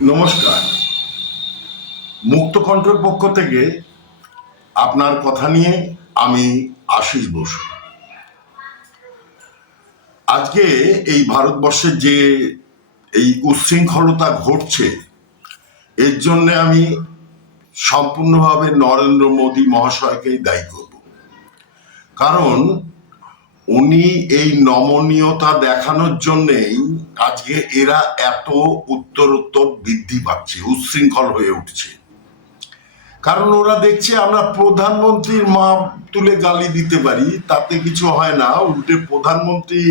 নমস্কার। মুক্ত কণ্ঠের পক্ষ থেকে আপনার কথা নিয়ে আমি আশিস বসু। আজকে এই ভারতবর্ষে যে এই উচ্ছৃঙ্খলতা ঘটছে, এর জন্য আমি সম্পূর্ণভাবে নরেন্দ্র মোদী মহাশয়কেই দায়ী করব। কারণ উনি এই নমনীয়তা দেখানোর জন্যেই আজকে এরা এত উত্তরোত্তর বৃদ্ধি পাচ্ছে, উচ্ছৃঙ্খল হয়ে উঠছে। কারণ ওরা দেখছে আমরা প্রধানমন্ত্রীর মা তুলে গালি দিতে পারি, তাতে কিছু হয় না, উল্টে প্রধানমন্ত্রী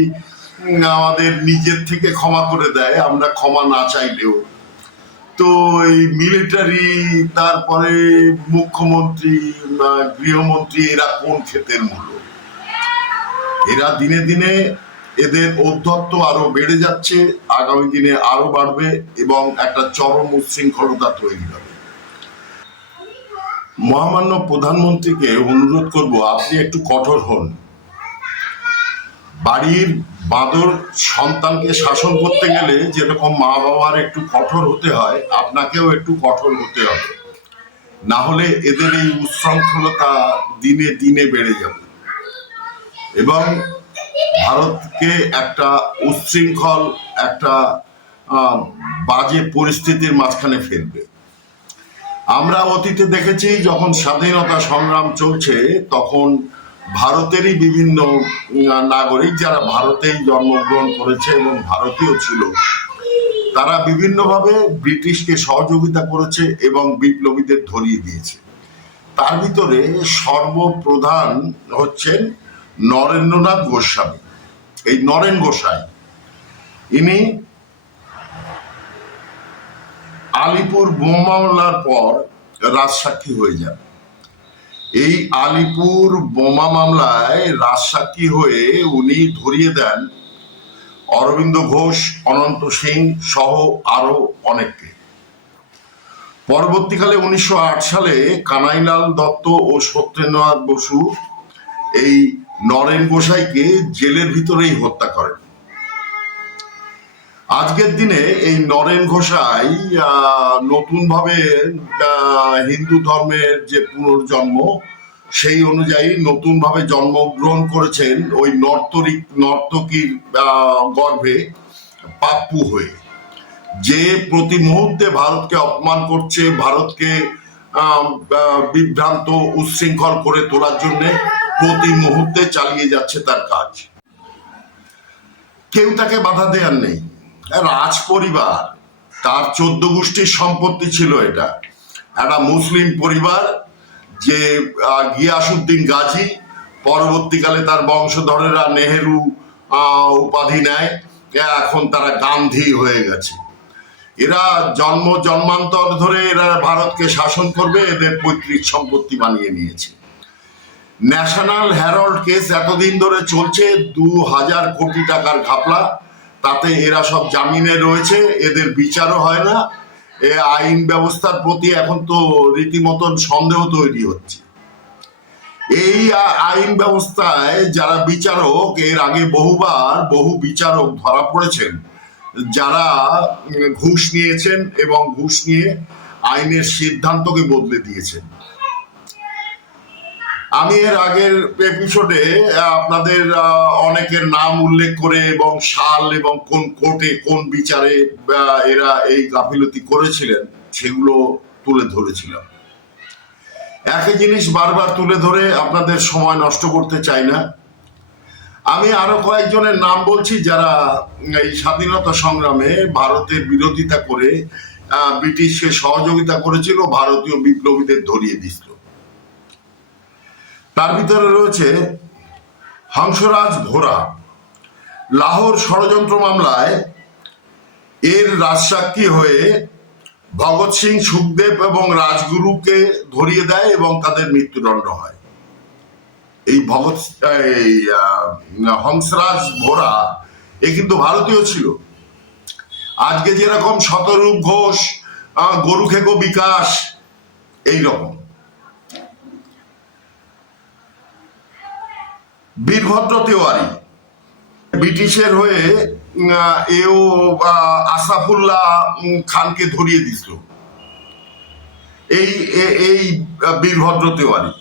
আমাদের নিজের থেকে ক্ষমা করে দেয় আমরা ক্ষমা না চাইলেও। তো এই মিলিটারি, তারপরে মুখ্যমন্ত্রী, গৃহমন্ত্রী, এরা কোন ক্ষেতের মূল্য? এরা দিনে দিনে এদের ঔদ্ধত্য আরো বেড়ে যাচ্ছে, আগামী দিনে আরো বাড়বে এবং একটা চরম উচ্ছৃঙ্খলতা তৈরি হবে। মহামান্য প্রধানমন্ত্রীকে অনুরোধ করব, আপনি একটু কঠোর হন। বাড়ির বাঁদর সন্তানকে শাসন করতে গেলে যেরকম মা বাবার একটু কঠোর হতে হয়, আপনাকেও একটু কঠোর হতে হবে, না হলে এদের এই উচ্ছৃঙ্খলতা দিনে দিনে বেড়ে যাবে এবং ভারতকে একটা উচ্ছৃঙ্খল, একটা বাজে পরিস্থিতির মাঝখানে ফেলবে। আমরা অতীতে দেখেছি যখন স্বাধীনতা সংগ্রাম চলছে, তখন ভারতেরই বিভিন্ন নাগরিক যারা ভারতেই জন্মগ্রহণ করেছে এবং ভারতীয় ছিল, তারা বিভিন্নভাবে ব্রিটিশকে সহযোগিতা করেছে এবং বিপ্লবীদের ধরিয়ে দিয়েছে। তার ভিতরে সর্বপ্রধান হচ্ছেন নরেন্দ্রনাথ গোস্বামী, এই নরেন গোসাই। ইনি আলিপুর বোমা মামলার পর রাজসাক্ষী হয়ে যান। এই আলিপুর বোমা মামলায় রাজসাক্ষী হয়ে উনি ধরিয়ে দেন অরবিন্দ ঘোষ, অনন্ত সিং সহ আরো অনেককে। পরবর্তীকালে 1908 সালে কানাইলাল দত্ত ও সত্যেন্দ্রনাথ বসু এই নরেন গোসাইকে জেলের ভিতরেই হত্যা করেন। আজকের দিনে এই নরেন গোসাই নতুন ভাবে হিন্দু ধর্মের যে পুনর্জন্ম, সেই অনুযায়ী নতুন ভাবে জন্মগ্রহণ করেছেন ওই নর্তকীর গর্ভে পাপ্পু হয়ে, যে প্রতি মুহূর্তে ভারতকে অপমান করছে, ভারতকে বিভ্রান্ত উচ্ছৃঙ্খল করে তোলার জন্য প্রতি মুহূর্তে চালিয়ে যাচ্ছে তার কাজ। কেউ তাকে বাধা দেওয়ার নেই। রাজ পরিবার, তার 14 গোষ্ঠীর সম্পত্তি ছিল। এটা একটা মুসলিম পরিবার, যে গিয়াসউদ্দিন গাজী, পরবর্তীকালে তার বংশধরেরা নেহেরু উপাধি নেয়, এখন তারা গান্ধী হয়ে গেছে। এরা জন্মান্তর ধরে এরা ভারতকে শাসন করবে, এদের পৈতৃক সম্পত্তি বানিয়ে নিয়েছে। ন্যাশনাল হেরাল্ড কেস এতদিন ধরে চলছে, 2000 কোটি টাকার ঘাপলা, তাতে এরা সব জামিনে রয়েছে, এদের বিচারও হয় না। এ আইন ব্যবস্থার প্রতি এখন তো রীতিমতন সন্দেহ তৈরি হচ্ছে। এই আইন ব্যবস্থায় যারা বিচারক, এর আগে বহু বিচারক ধরা পড়েছেন যারা ঘুষ নিয়েছেন এবং ঘুষ নিয়ে আইনের সিদ্ধান্তকে বদলে দিয়েছেন। আমি এর আগের এপিসোডে আপনাদের অনেকের নাম উল্লেখ করে এবং সাল এবং কোন কোর্টে কোন বিচারে এরা এই গাফিলতি করেছিলেন সেগুলো তুলে ধরেছিলাম। একই জিনিস বারবার তুলে ধরে আপনাদের সময় নষ্ট করতে চাই না। আমি আরো কয়েকজনের নাম বলছি যারা এই স্বাধীনতা সংগ্রামে ভারতের বিরোধিতা করে ব্রিটিশকে সহযোগিতা করেছিল, ভারতীয় বিপ্লবীদের ধরিয়ে দিছিল। তার ভিতরে রয়েছে হংসরাজ ভোরা। লাহোর ষড়যন্ত্র মামলায় এর রাজসাক্ষী হয়ে ভগৎ সিং, সুখদেব এবং রাজগুরুকে ধরিয়ে দেয় এবং তাদের মৃত্যুদণ্ড হয়। এই হংসরাজ ভোরা এ কিন্তু ভারতীয় ছিল। আজকে যেরকম শতরূপ ঘোষ, গরুখেকো বিকাশ, এইরকম। বীরভদ্র তেওয়ারি, ব্রিটিশের হয়ে এও আসাফুল্লাহ খানকে ধরিয়ে দিছিল এই এই বীরভদ্র তেওয়ারি।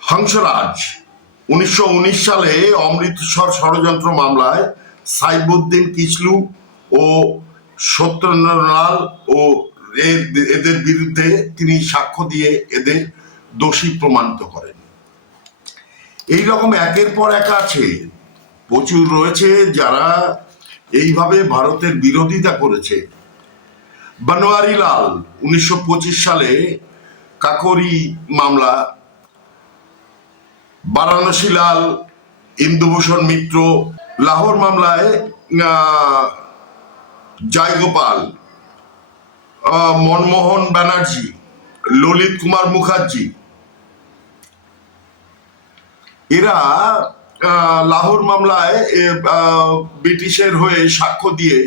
হংসরাজ 1919 সালে অমৃতসর ষড়যন্ত্র মামলায় সাইবুদ্দিন কিচলু ও সত্যনারায়ণ ও এদের বিরুদ্ধে তিনি সাক্ষ্য দিয়ে এদের দোষী প্রমাণিত করেন। এইরকম একের পর এক আছে, প্রচুর রয়েছে যারা এইভাবে ভারতের বিরোধিতা করেছে। বনওয়ারিলাল 1925 সালে কাকরি মামলা, বারাণসীলাল, ইন্দুভূষণ মিত্র, লাহোর মামলায় জয়গোপাল, মনমোহন ব্যানার্জি, ললিত কুমার মুখার্জি, এরা লাহোর মামলায় ব্রিটিশের হয়ে সাক্ষ্য দিয়ে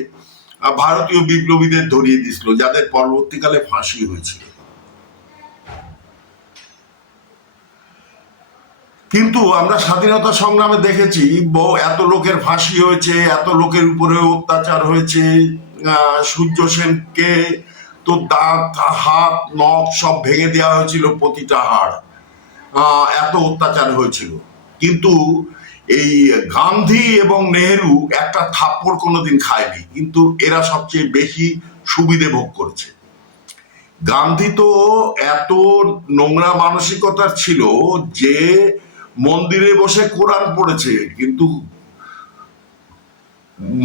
ভারতীয় বিপ্লবীদের ধরিয়ে দিছিল, যাদের পরবর্তীকালে ফাঁসি হয়েছিল। কিন্তু আমরা স্বাধীনতা সংগ্রামে দেখেছি এত লোকের ফাঁসি হয়েছে, এত লোকের উপরে অত্যাচার হয়েছে। সূর্য সেনকে তো দাঁত, হাত, নখ সব ভেঙে দেওয়া হয়েছিল, প্রতিটা হাড়, এত অত্যাচার হয়েছিল। কিন্তু এই গান্ধী এবং নেহেরু একটা থাপ্পড় কোনোদিন খায়নি, কিন্তু এরা সবচেয়ে বেশি সুবিধে ভোগ করেছে। গান্ধী তো এত নোংরা মানসিকতার ছিল যে মন্দিরে বসে কোরআন পড়েছে, কিন্তু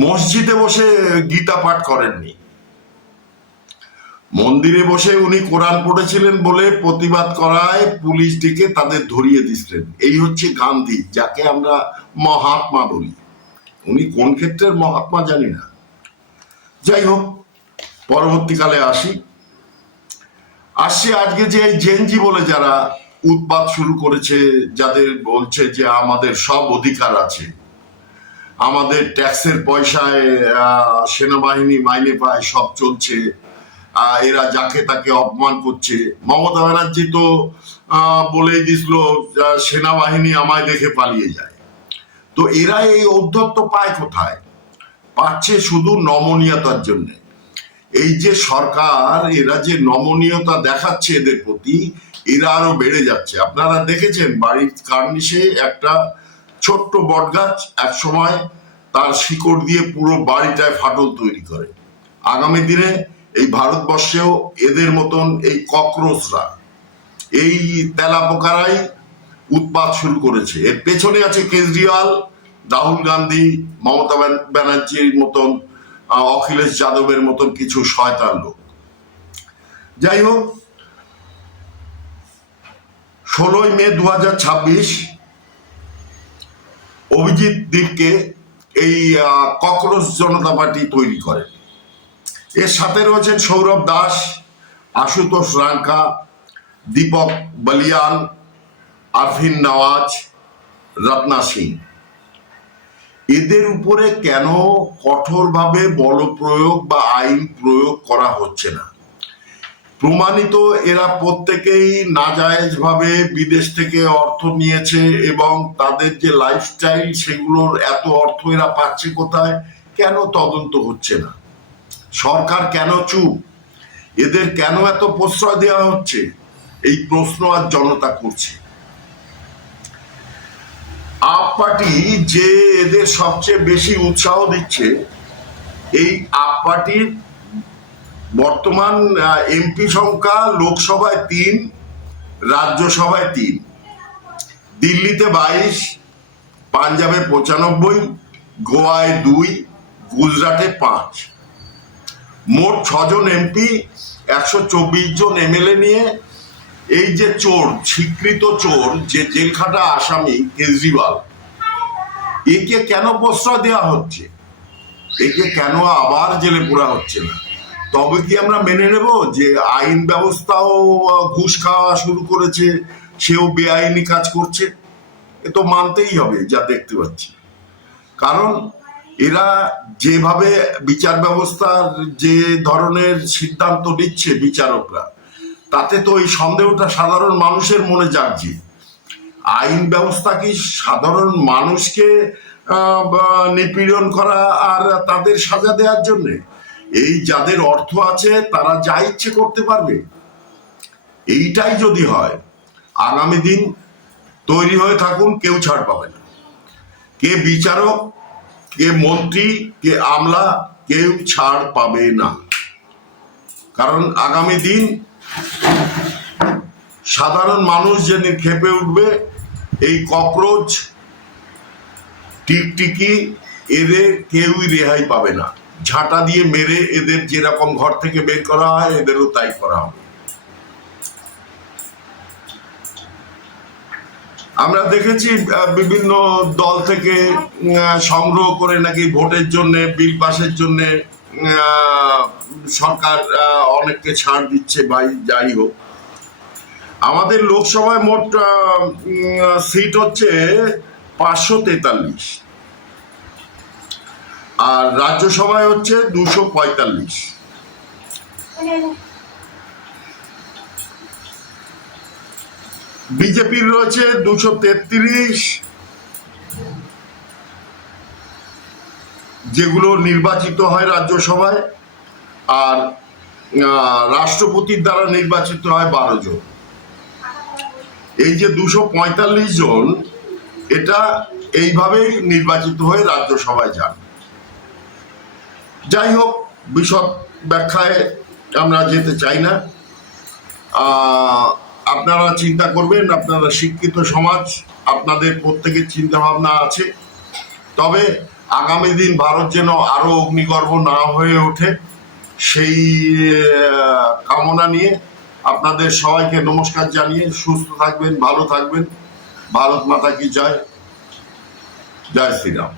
মসজিদে বসে গীতা পাঠ করেননি। মন্দিরে বসে উনি কোরআন পড়েছিলেন বলে প্রতিবাদ করায় পুলিশ ডেকে তাদের ধরিয়ে দিচ্ছিলেন। এই হচ্ছে গান্ধী, যাকে আমরা মহাত্মা বলি। উনি কোন ক্ষেত্রের মহাত্মা জানি না। যাই হোক, পরবর্তীকালে আসি আজকে যে জেনজি বলে যারা উৎপাত শুরু করেছে, যাদের বলছে যে আমাদের সব অধিকার আছে, আমাদের ট্যাক্সের পয়সায় সেনাবাহিনী মাইনে পায়, সব চলছে, এরা যাকে তাকে অপমান করছে। মমতা ব্যানার্জি তো বলেই দিছিল সেনাবাহিনী আমায় দেখে পালিয়ে যায়। তো এরা এই ঔদ্ধত্য পায় কোথায়? পাচ্ছে শুধু নমনীয়তার জন্য। এই যে সরকার, এরা যে নমনীয়তা দেখাচ্ছে এদের প্রতি, এরা আরো বেড়ে যাচ্ছে। আপনারা দেখেছেন বাড়ির কার্নিশে একটা ছোট্ট বটগাছ এক সময় তার শিকড় দিয়ে পুরো বাড়িটায় ফাটল তৈরি করে। আগামী দিনে এই ভারতবর্ষেও এদের মতন এই ককরোচরা, এই তেলাপোকারাই উৎপাত শুরু করেছে। এর পেছনে আছে কেজরিওয়াল, রাহুল গান্ধী, মমতা ব্যানার্জির মতন, অখিলেশ যাদবের মতন কিছু শয়তান লোক। যাই হোক, 16 মে 2026 অভিজিৎ দীপকে এই ককরোচ জনতা পার্টি তৈরি করে। এর সাথে রয়েছেন সৌরভ দাস, আশুতোষ রাঙ্কা, দীপক বলিয়ান, আরফিন নওয়াজ, রত্না সিং। এদের উপরে কেন কঠোরভাবে বল প্রয়োগ বা আইন প্রয়োগ করা হচ্ছে না? প্রমাণিত এরা প্রত্যেকেই নাজায়েজ ভাবে বিদেশ থেকে অর্থ নিয়েছে, এবং তাদের যে লাইফস্টাইল, সেগুলোর এত অর্থ এরা পাচ্ছে কোথায়? কেন তদন্ত হচ্ছে না? সরকার কেন চুপ? এদের কেন এত প্রশ্রয় দেওয়া হচ্ছে? এই প্রশ্ন আজ জনতা করছে। আপ পার্টি যে এদের সবচেয়ে বেশি উৎসাহ দিচ্ছে, এই আপ পার্টির বর্তমান এমপি সংখ্যা লোকসভায় 3, রাজ্যসভায় 3, দিল্লিতে 22, পাঞ্জাবে 95, গোয়ায় 2, গুজরাটে 5। মোট 6 জন এমপি, 124 জন এমএলএ নিয়ে এই যে চোর, স্বীকৃত চোর, যে জেলখাটা আসামি কেজরিওয়াল, একে কেন প্রশ্রয় দেওয়া হচ্ছে? একে কেন আবার জেলে পোড়া হচ্ছে না? তবে কি আমরা মেনে নেব যে আইন ব্যবস্থাও ঘুষ খাওয়া শুরু করেছে, সেও বেআইনি কাজ করছে? এ তো মানতেই হবে যা দেখতে পাচ্ছি। কারণ এরা যেভাবে বিচার ব্যবস্থার যে ধরনের সিদ্ধান্ত নিচ্ছে বিচারকরা, তাতে তো এই সন্দেহটা সাধারণ মানুষের মনে জাগছে। আইন ব্যবস্থা কি সাধারণ মানুষকে নিপীড়ন করা আর তাদের সাজা দেওয়ার জন্য? এই যাদের অর্থ আছে তারা যা ইচ্ছে করতে পারবে। এইটাই যদি হয়, আগামী দিন তৈরি হয়ে থাকুন, কেউ ছাড় পাবে না। কে বিচারক, কে মন্ত্রী, কে আমলা, কেউ ছাড় পাবে না। কারণ আগামী দিন সাধারণ মানুষ যেদিন খেপে উঠবে, এই ককরোচ, টিকটিকি, এদের কেউই রেহাই পাবে না। ঝাঁটা দিয়ে মেরে এদের যেরকম ঘর থেকে বের করা হয়, এদেরও তাই করা হবে। আমরা দেখেছি বিভিন্ন দল থেকে সংগ্রহ করে নাকি ভোটের জন্য, বিল পাসের জন্য সরকার অনেককে ছাড় দিচ্ছে। বা যাই হোক, আমাদের লোকসভায় মোট সিট হচ্ছে 543, আর রাজ্যসভায় হচ্ছে 245। বিজেপির রয়েছে 233, যেগুলো নির্বাচিত হয় রাজ্যসভায়, আর রাষ্ট্রপতির দ্বারা নির্বাচিত হয় 12 জন। এই যে 245 জন, এটা এইভাবেই নির্বাচিত হয়ে রাজ্যসভায় যান। যাই হোক, বিশদ ব্যাখ্যায় আমরা যেতে চাই না। আপনারা চিন্তা করবেন, আপনারা শিক্ষিত সমাজ, আপনাদের প্রত্যেকের চিন্তা ভাবনা আছে। তবে আগামী দিন ভারত যেন আরো অগ্নিগর্ভ না হয়ে ওঠে, সেই কামনা নিয়ে আপনাদের সবাইকে নমস্কার জানিয়ে সুস্থ থাকবেন, ভালো থাকবেন। ভারত মাতা কি জয়। জয় শ্রীরাম।